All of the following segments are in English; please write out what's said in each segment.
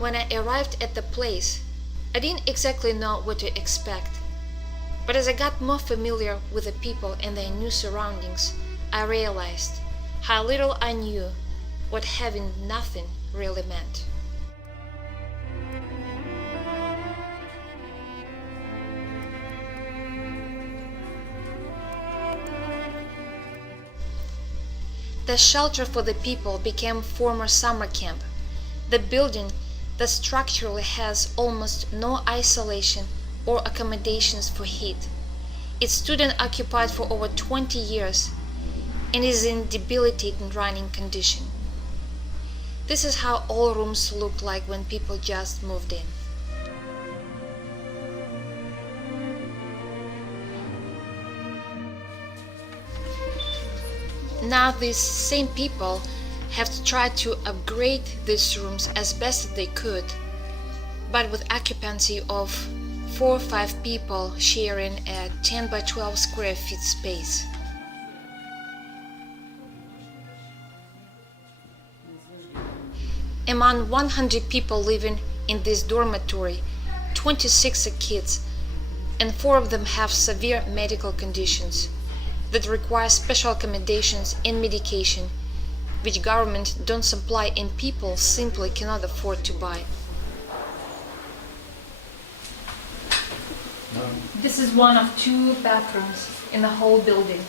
When I arrived at the place, I didn't exactly know what to expect. But as I got more familiar with the people and their new surroundings, I realized how little I knew what having nothing really meant. The shelter for the people became former summer camp. The building that structurally has almost no isolation or accommodations for heat. It stood unoccupied for over 20 years and is in debilitating running condition. This is how all rooms looked like when people just moved in. Now these same people have tried to upgrade these rooms as best they could, but with occupancy of 4 or 5 people sharing a 10 by 12 square feet space. Among 100 people living in this dormitory, 26 are kids, and 4 of them have severe medical conditions that require special accommodations and medication, which government don't supply and people simply cannot afford to buy. This is one of 2 bathrooms in the whole building.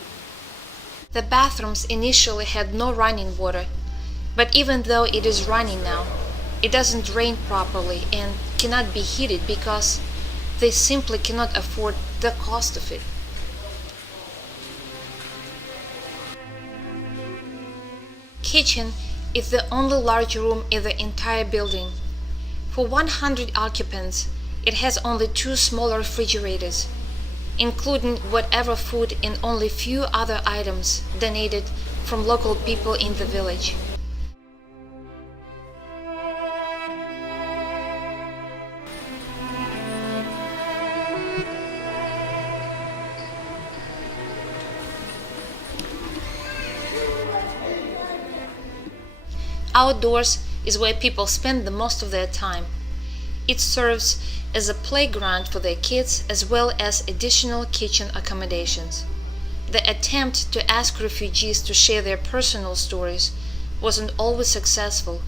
The bathrooms initially had no running water, but even though it is running now, it doesn't drain properly and cannot be heated because they simply cannot afford the cost of it. Kitchen is the only large room in the entire building. For 100 occupants, it has only 2 smaller refrigerators, including whatever food and only few other items donated from local people in the village. Outdoors is where people spend the most of their time. It serves as a playground for their kids as well as additional kitchen accommodations. The attempt to ask refugees to share their personal stories wasn't always successful.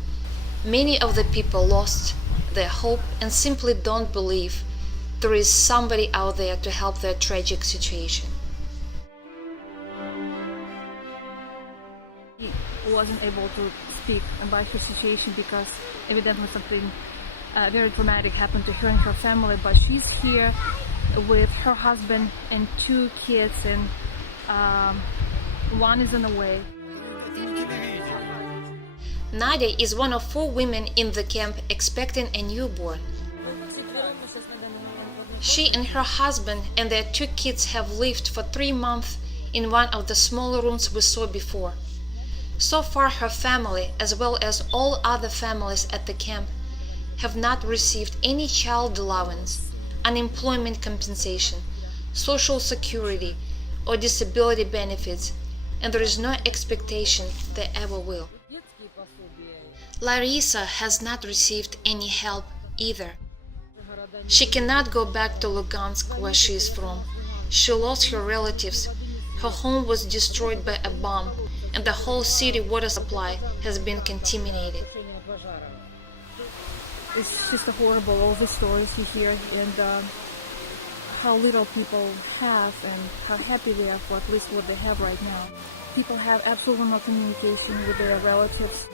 Many of the people lost their hope and simply don't believe there is somebody out there to help their tragic situation. He wasn't able to speak about her situation because evidently something very traumatic happened to her and her family, but she's here with her husband and 2 kids, and one is on the way. Nadia is one of 4 women in the camp expecting a newborn. She and her husband and their 2 kids have lived for 3 months in one of the small rooms we saw before. So far, her family, as well as all other families at the camp, have not received any child allowance, unemployment compensation, social security, or disability benefits, and there is no expectation they ever will. Larisa has not received any help either. She cannot go back to Lugansk, where she is from. She lost her relatives, her home was destroyed by a bomb, and the whole city water supply has been contaminated. It's just horrible, all the stories you hear, and how little people have and how happy they are for at least what they have right now. People have absolutely no communication with their relatives.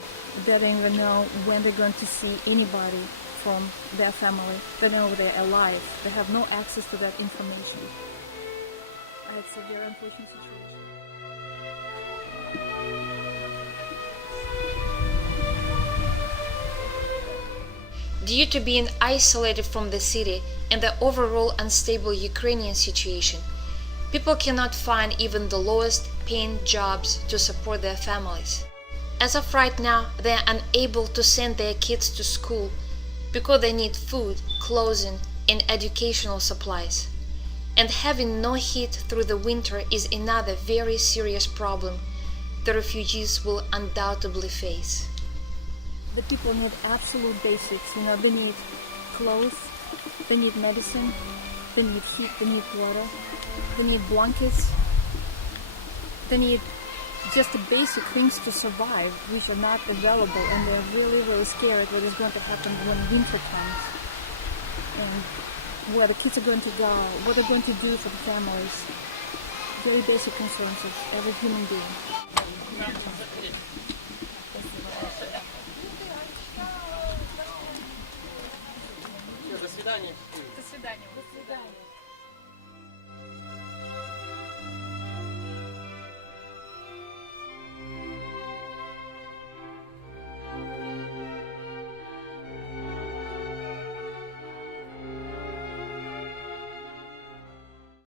They don't even know when they're going to see anybody from their family. They don't know if they're alive. They have no access to that information. It's a very unfortunate situation. Due to being isolated from the city and the overall unstable Ukrainian situation, people cannot find even the lowest paying jobs to support their families. As of right now, they are unable to send their kids to school because they need food, clothing, and educational supplies. And having no heat through the winter is another very serious problem the refugees will undoubtedly face. The people need absolute basics. They need clothes, they need medicine, they need heat, they need water, they need blankets, they need just the basic things to survive, which are not available, and they're really, really scared what is going to happen when winter comes, and where the kids are going to go, what they're going to do for the families. Very basic concerns of every human being. До свидания. До свидания. До свидания.